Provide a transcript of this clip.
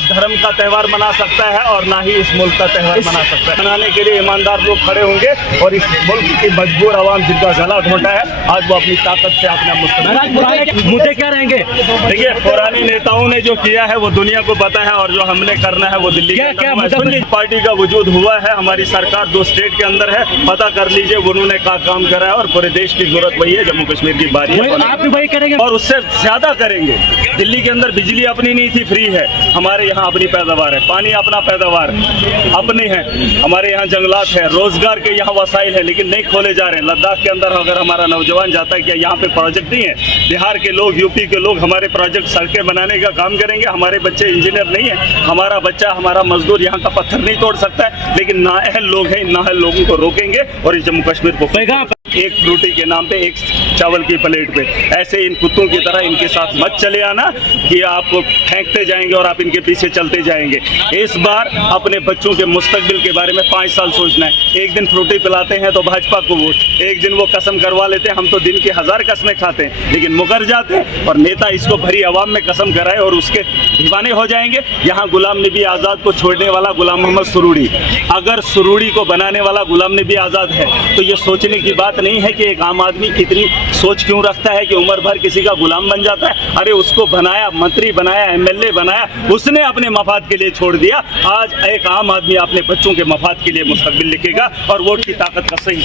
धर्म का त्यौहार मना सकता है और ना ही इस मुल्क का त्यौहार मना सकता है। मनाने के लिए ईमानदार लोग खड़े होंगे और इस मुल्क की मजबूर आवाम जिनका गला घोंटा है, आज वो अपनी ताकत से अपना मुद्दे क्या रहेंगे? देखिए, पुराने नेताओं ने जो किया है वो दुनिया को पता है और जो हमने करना है वो दिल्ली के अंदर। पार्टी का वजूद हुआ है, हमारी सरकार 2 स्टेट के अंदर है, पता कर लीजिए उन्होंने क्या काम करा है और पूरे देश की जरूरत वही है। जम्मू कश्मीर की बारी है, आप भी वही करेंगे और उससे ज्यादा करेंगे। दिल्ली के अंदर बिजली अपनी नहीं थी, फ्री है। हमारे यहाँ अपनी पैदावार है, पानी अपना पैदावार अपने हैं, हमारे यहाँ जंगलात है, रोजगार के यहाँ वसाइल है, लेकिन नहीं खोले जा रहे हैं। लद्दाख के अंदर अगर हमारा नौजवान जाता है, क्या यहाँ पे प्रोजेक्ट नहीं है? बिहार के लोग, यूपी के लोग हमारे प्रोजेक्ट सड़कें बनाने का काम करेंगे। हमारे बच्चे इंजीनियर नहीं है, हमारा बच्चा, हमारा मजदूर यहाँ का पत्थर नहीं तोड़ सकता है, लेकिन नाअहल लोग हैं, इन नाअहल लोगों को रोकेंगे और इस जम्मू कश्मीर को एक रोटी के नाम पे, एक चावल की प्लेट पे, ऐसे इन कुत्तों की तरह इनके साथ मत चले आना कि आपको फेंकते जाएंगे और आप इनके पीछे चलते जाएंगे। इस बार अपने बच्चों के मुस्तकबिल के बारे में 5 साल सोचना है। एक दिन फ्रूटी पिलाते हैं तो भाजपा को वोट, एक दिन वो कसम करवा लेते हैं, हम तो दिन की 1000 कसमें खाते हैं, लेकिन मुकर जाते हैं और नेता इसको भरी आवाम में कसम कराए और उसके दीवाने हो जाएंगे। यहाँ गुलाम नबी आज़ाद को छोड़ने वाला गुलाम मोहम्मद सुरूरी, अगर सुरूरी को बनाने वाला गुलाम नबी आज़ाद है तो ये सोचने की बात नहीं है कि एक आम आदमी इतनी सोच क्यों रखता है कि उम्र भर किसी का गुलाम बन जाता है। अरे उसको बनाया, मंत्री बनाया, MLA बनाया, उसने अपने मफाद के लिए छोड़ दिया। आज एक आम आदमी अपने बच्चों के मफाद के लिए मुस्तकबिल लिखेगा और वोट की ताकत का सही